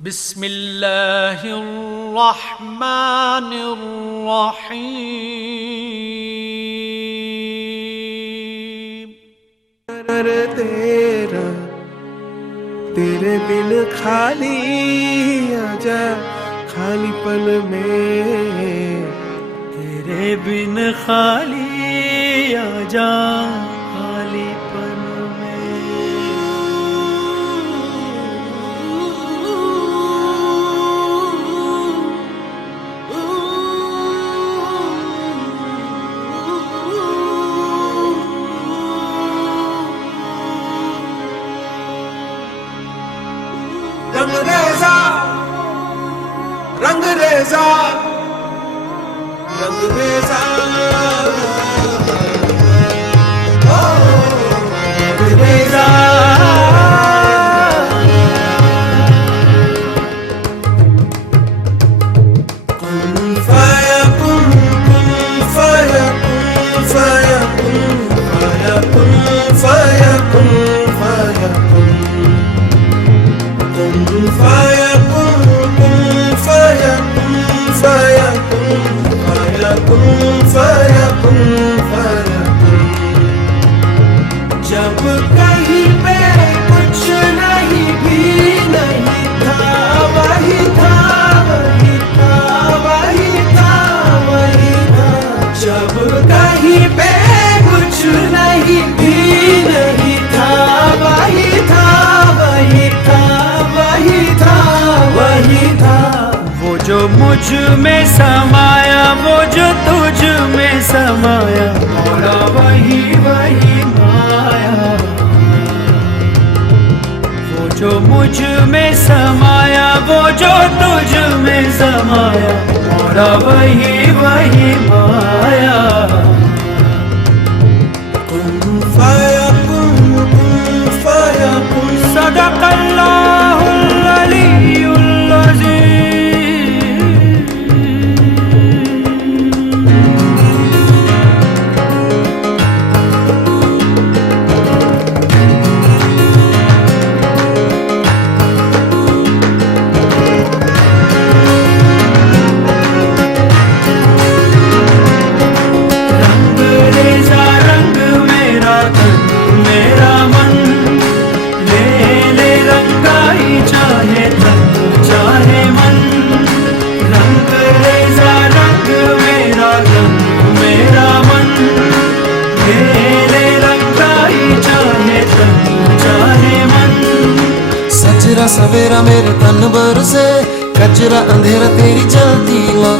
बिस्मिल्लाहिर्रहमानिर्रहीम। तेरा तेरे बिन खाली आजा खाली पल में, तेरे बिन खाली आजा खाली पल रंगरेजा रंगरेजा रंगरेजा ओ रंगरेजा कुन फयकुन फयकुन फयकुन फयकुन फयकुन फयकुन कुन फयकुन फयकुन फयकुन फयकुन फयकुन फयकुन। जब कहीं पे कुछ नहीं भी नहीं था, वही था वही था वही था वही था। जब कहीं पे कुछ नहीं भी नहीं था, वही था वही था वही था वही था। वो जो मुझ में समाया, वो जो तुझ में समाया, मौला वही वही माया। वो जो मुझ में समाया, वो जो तुझ में समाया, मौला वही वही माया। कुन फयकुन सदक़ल्लाहुल अलीयुल अज़ीम। रंगरेज़ा रंग मेरा तन मेरा मन, ले ले रंगाई चाहे तन चाहे मन। रंगरेज़ा रंग मेरा तन मेरा मन, ले ले रंगाई चाहे तन चाहे मन। सजरा सवेरा मेरे तन बरसे, कचरा अंधेरा तेरी जलती ला।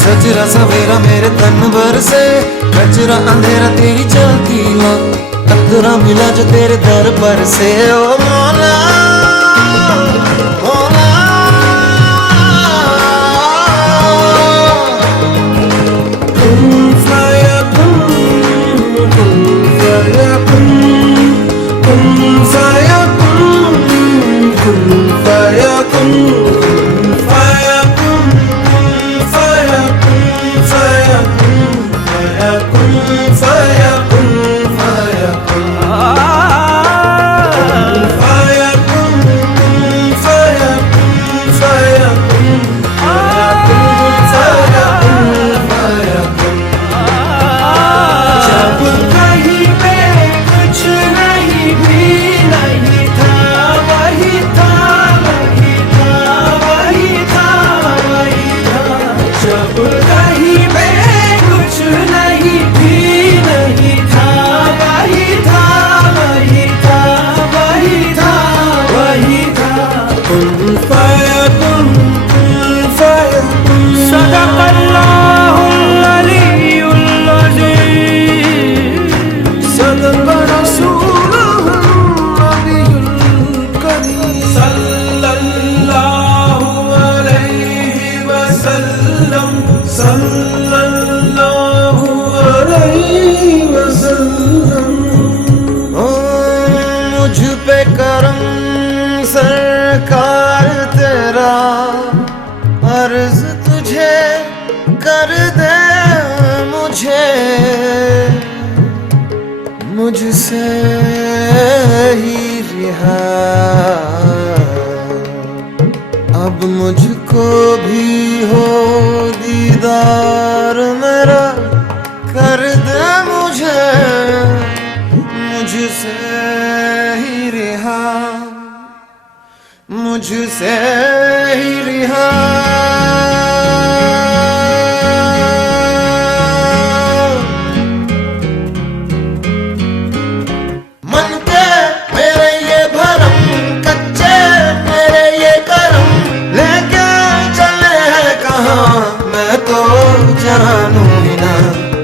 सजरा सवेरा मेरे तन बरसे, कचरा अंधेरा तेरी जलती ला। कतरा मिला जो तेरे दर पर से, ओ मौला मौला। कुन फयकुन कुन फयकुन कुन फयकुन कुन फयकुन फयकुन फयकुन फयकुन फयकुन फयकुन फयकुन जब कहीं पे कुछ नहीं भी नहीं था, वही था वही था वही था वही था। जब कहीं पे कुछ नहीं भी नहीं था, वही था वही था वही था वही था। कुन फयकुन सदक़ल्लाहुल अलीयुल अज़ीम। सदक़ रसूलुहुल नबियुल करीम सल्लल्लाहु अलैहि वसल्लम सल्लल्लाहु अलैहि वसल्लम। ओ मुझ पे करम सरकार तेरा, अर्ज तुझे कर मुझसे ही रिहा, अब मुझको भी हो दीदार मेरा, कर दे मुझे मुझसे ही रिहा, मुझसे ही रिहा। मन के मेरे ये भरम, कच्चे मेरे ये करम, लेके चले हैं कहाँ मैं तो जानू ही ना।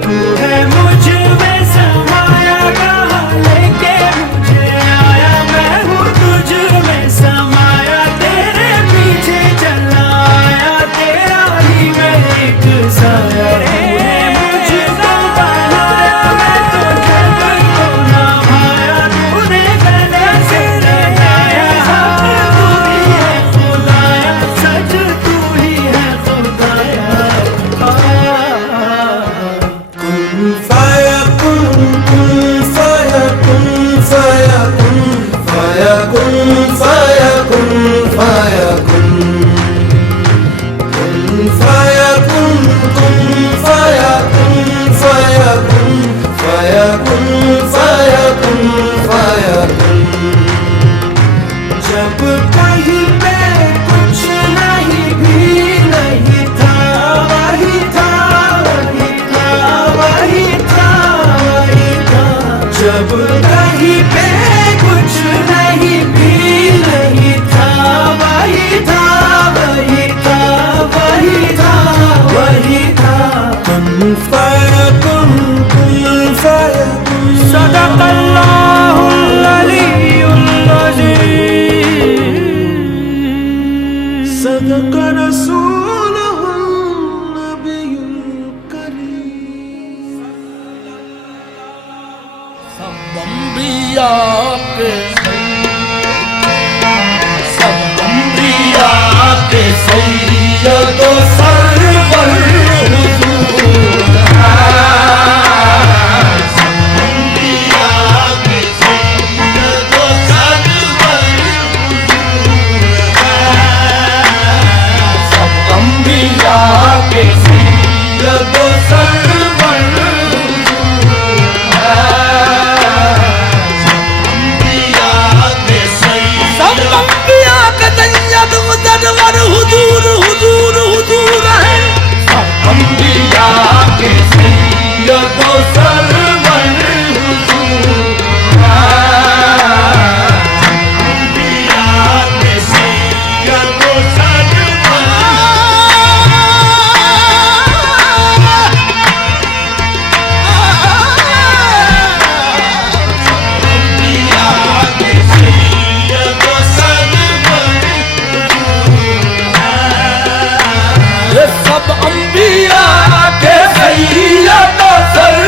तू है मुझ में समाया, कहाँ लेके मुझे आया, मैं हूँ तुझ में समाया, तेरे पीछे चला आया, तेरा ही मैं एक साया। मुझको बनाया मैं तुझे को ना भाया, तूने गले से लगाया, सच तू ही है खुदाया, सच तू ही है खुदाया। कुन फाया कुन, कुन फाया कुन, फाया कुन, फाया कुन, फाया कुन, फाया कुन, कुन फाया कुन, कुन फाया कुन, फाया कुन, फाया कुन, फाया कुन, फाया कुन। जब कहीं पे कुछ नहीं भी नहीं था, वही था, वही था, वही था, वही था। जब कहीं पे कुछ नहीं भी नहीं था, वही था, वही था, वही था, वही था। कुन फाया कुन, कुन फाया कुन। सदक़ल्लाहुल अलीयुल अज़ीम। सदक़ रसूलुहुन नबियुल करीम। सब अंबिया के सैयद व सरवर हुजूर हैं। सब अंबिया के सैयद व सरवर हुजूर हैं। सब अंबिया के सैयद व सरवर हुजूर हैं। सब अंबिया के सैयद व सरवर हुजूर, हुजूर, हुजूर है। सब अंबिया के सैयद व सरवर हुजूर हैं। अंबिया के सैयद व सरवर सब अंबिया के सैयद व सरवर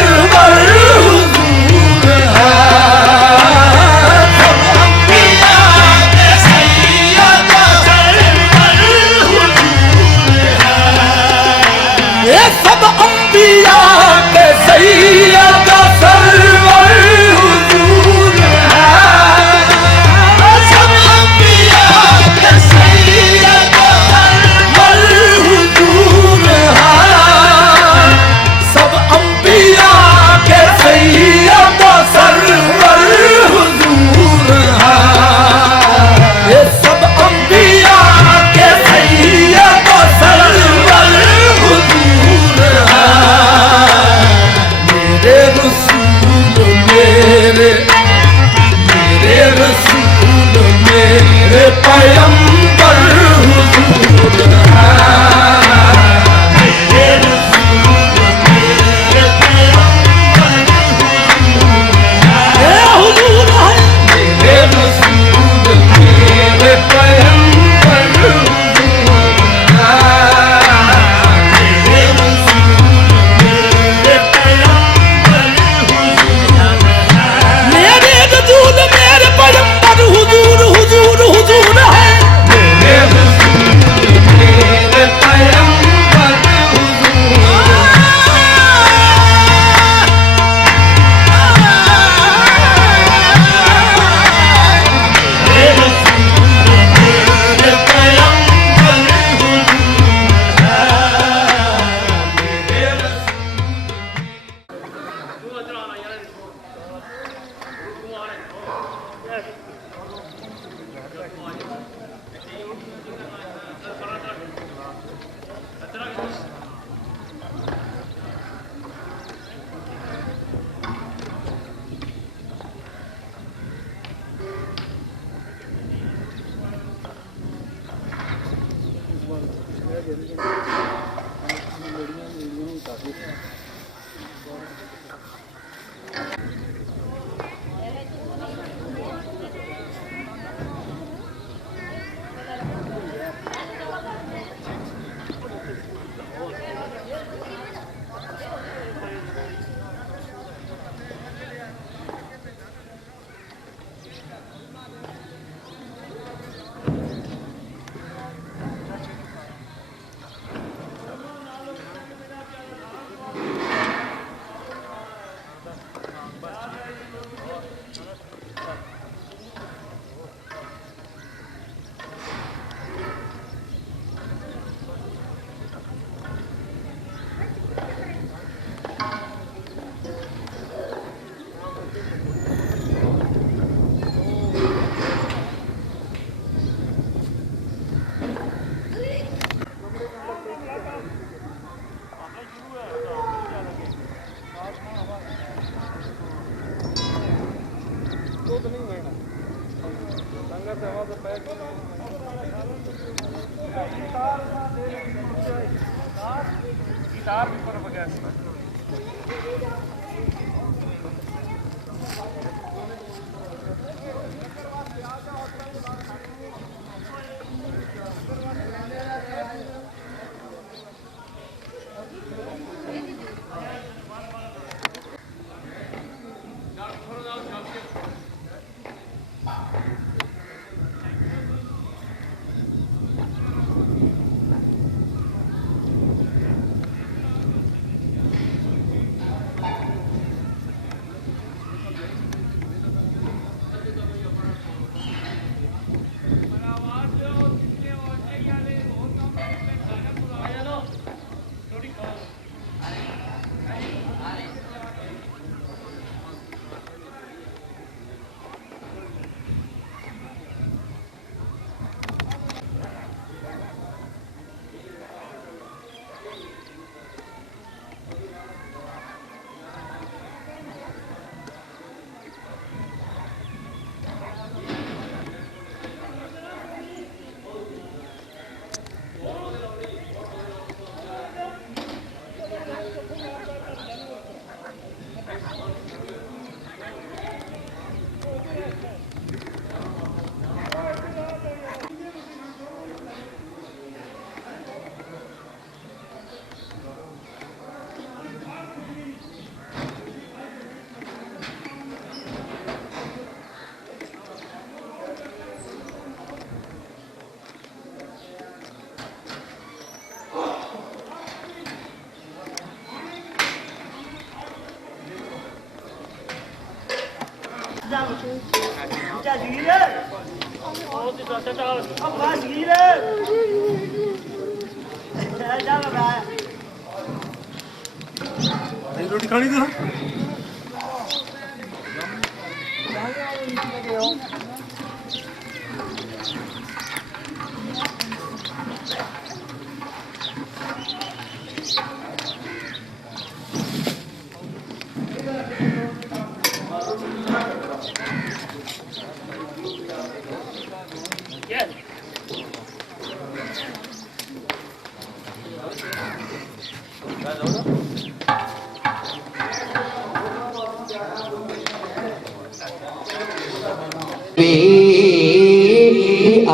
रोटी खानी तो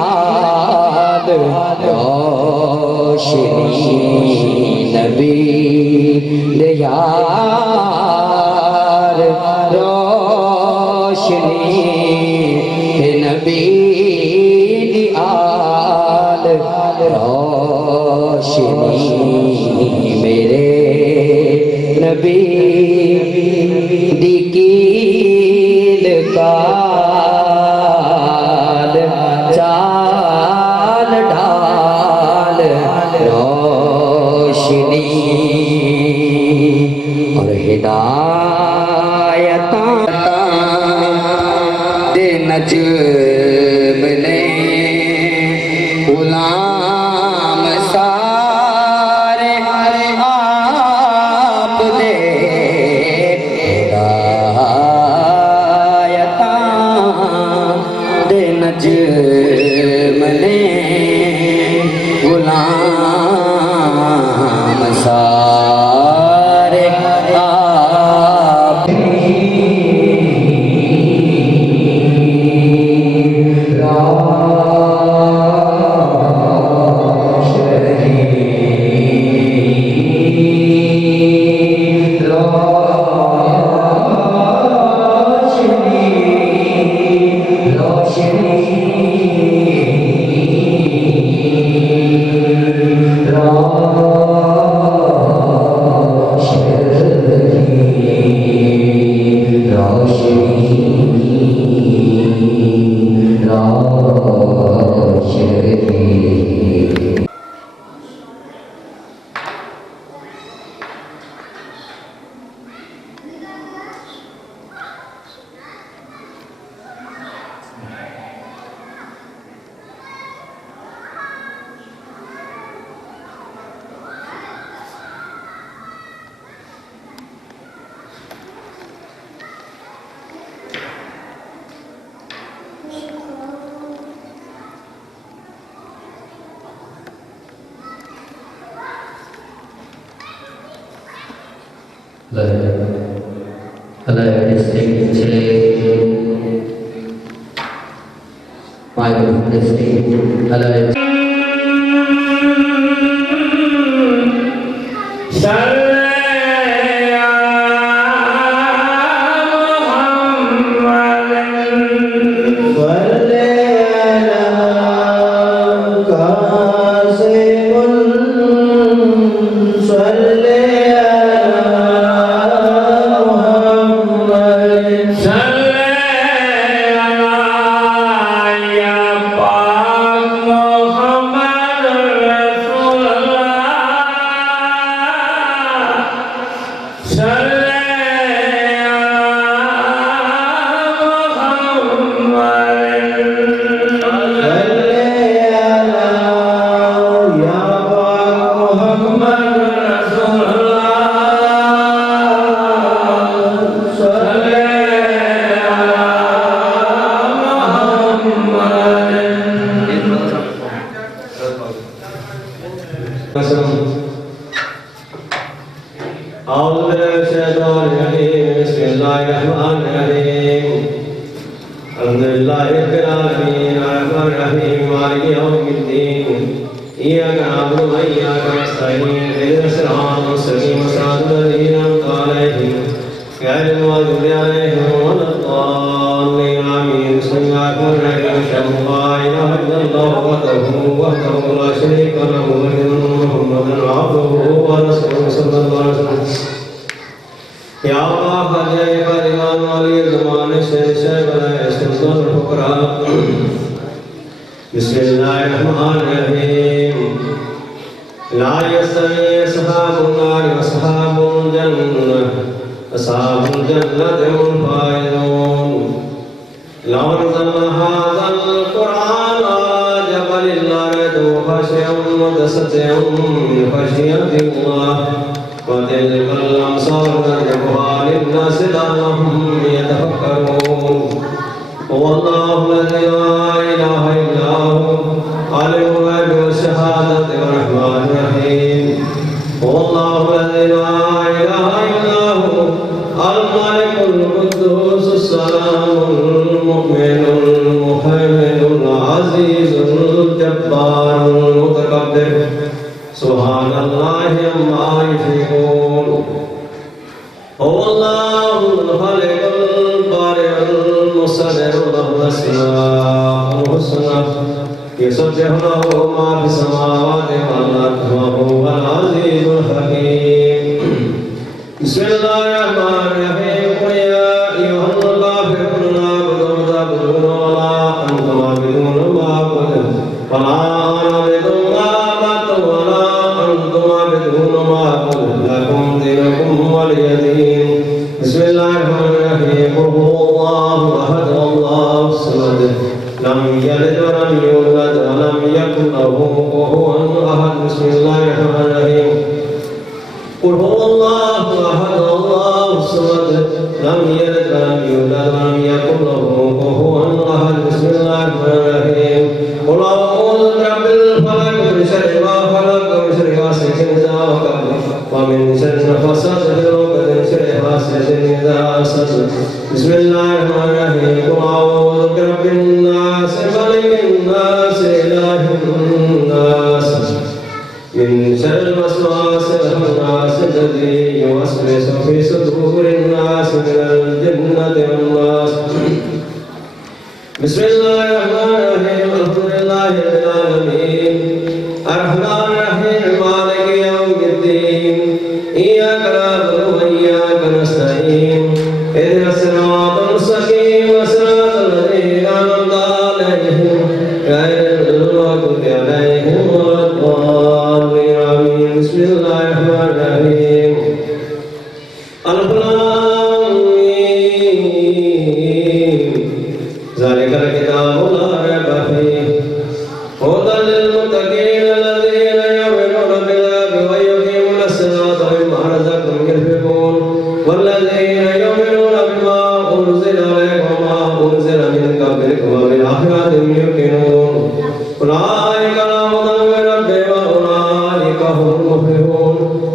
आद रोशनी नबी यार रोशनी नबी आद रोशनी मेरे नबी दी कील का चाल ढाल रोशनी और हिदायत दे नजम ने गुलाम सारे आप दे हिदायत दे नजम ने गुलाम Hello, distinct my distinct. Hello.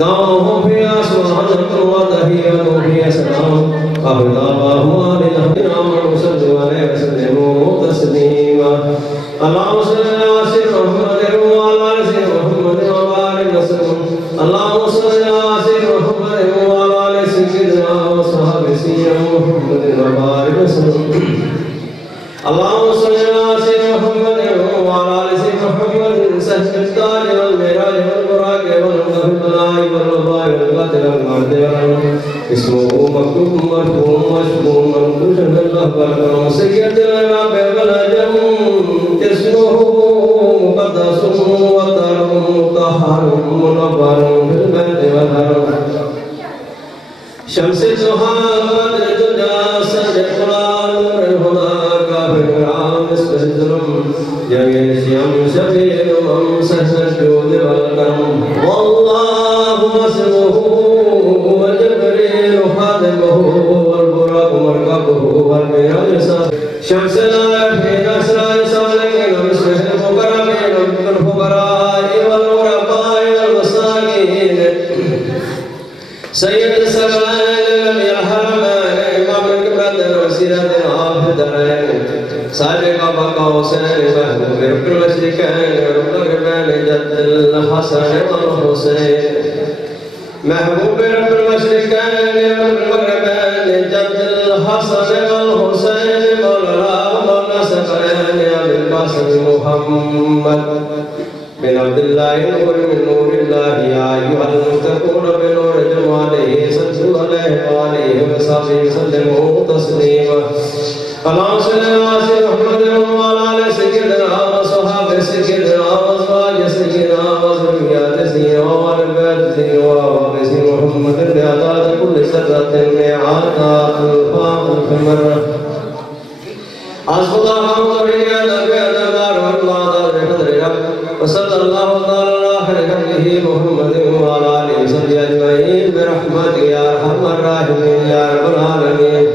दाओ फिया सुभान अल्लाह तहिया तो फिया सलाम अबदा हुआ लिल्लाह मुसल्लु अलैहि वसल्लम तस्लीमा अल्लाहुम्मा सल्ली अला मुहम्मद व अला आलि मुहम्मद व बारिक वसल्लम अल्लाहुम्मा सल्ली अला मुहम्मद व अला आलि सय्यिदना व सहाबी सय्यिदना मुहम्मद व बारिक वसल्लम अल्लाहुम्मा सल्ली अला मुहम्मद व अला आलि मुहम्मद सहजत ताज वल मिराज वल बुराक वल बलाई वल वबाई वल बदल वल मर्द वल इसमो मकतूब मरहूम मशमूम मंकुश अल्लाह बरकम सय्यदना वल अजम इसमो मुक़द्दस व तहर मुनव्वर फिल बैत वल हरम शम्स दुहा बद्र दुजा सर कुरान नूर हुदा का बिकराम इस्जुलम जमीन श्याम शफीर हम सहर जोद वल करम वल्लाहु मसलुहु व जबरील खादिमुहु वल बुराक मरकबुहु वल मिराज शम्स लाफी असरार सालिक नमस्ह मुकरम नबुल फुकरा वल मुरबाई वल मसाकीन सैयद सलाम यरहमान इमाम किबरत वसीरत आफद साहिब का बाका हुसैन महबूब रुकन मशरिकैन रुकन बैन जद्दल हसन वल हुसैन महबूब रुकन मशरिकैन रुकन मगरबैन जद्दल हसन वल हुसैन मौलाना मौला सकैन अबुल कासिम मुहम्मद बिन अब्दुल्लाह नूर मिन नूरिल्लाह या अय्युहल मुत्तक़ून बिनूर जमालिही सल्लल्लाहु अलैहि व सल्लम तस्लीमा अल्लाहुम्मा सल्ली अला मुहम्मद व अला आलि सय्यिदना व सहाबी सय्यिदना व अज़वाज सय्यिदना व ज़ुर्रिय्यत सय्यिदना व अहल बैत सय्यिदना व वारिस मुहम्मद बिअदाद कुल्ल सदरतिन मि'आता अल्फान फमर्रा अस्सलामु वसल्लल्लाहु तआला अला खैरि मुहम्मद व अला आलिहि वसल्लम अजमईन बिरहमतिक या अरहमर राहिमीन या रब्बल आलमीन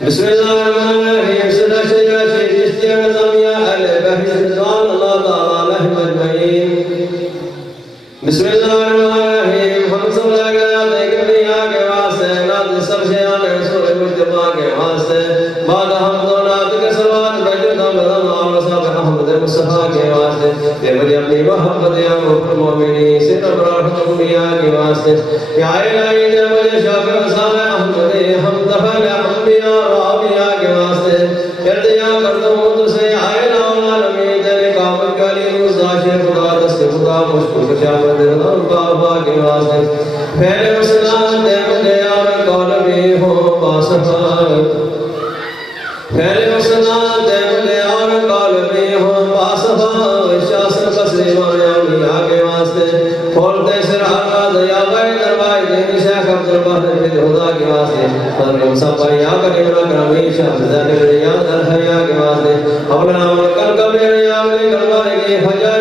बिस्मिल्लाहिर्रहमानिर्रहीम सदा शजा शैदिस्तिया नज़मिया अल बहर रिज़वान अल्लाह तआला अलैहिम अजमईन बिस्मिल्लाहिर्रहमानिर्रहीम हम सब लगा देख दुनिया के वास्ते नात सब शयान रसूल मुस्तफा के वास्ते बाद हम दो नात के सलात बजुदा मदन और सब अहमद मुस्तफा के वास्ते तेरी अपनी मोहब्बत या मोमिनी से अबरार दुनिया के वास्ते या इलाही ने मुझे शाफ़ वसाल अहमद हम दफल अंबिया और आबिया के वास्ते यदिया कर दो तुझसे आए नाला नमी तेरे काम काली मुजाशिर खुदा दस्त खुदा मुश्किल कशामत रदम बाबा के वास्ते फैले मुसलाम दे मुझे और कौल भी हो बासफा फैले मुसलाम दे मुझे और कौल भी हो बासफा शासन बसरी माया मिया के वास्ते खोलते सिर आकाद या गए दरबार देनी शेख अब्दुल बहार फिर खुदा के वास्ते तरकम सफा या करीम रकमी शाह ज़ालिम या दर हया के वास्ते अपना अमल कर कबीर या अली गलवार के हजा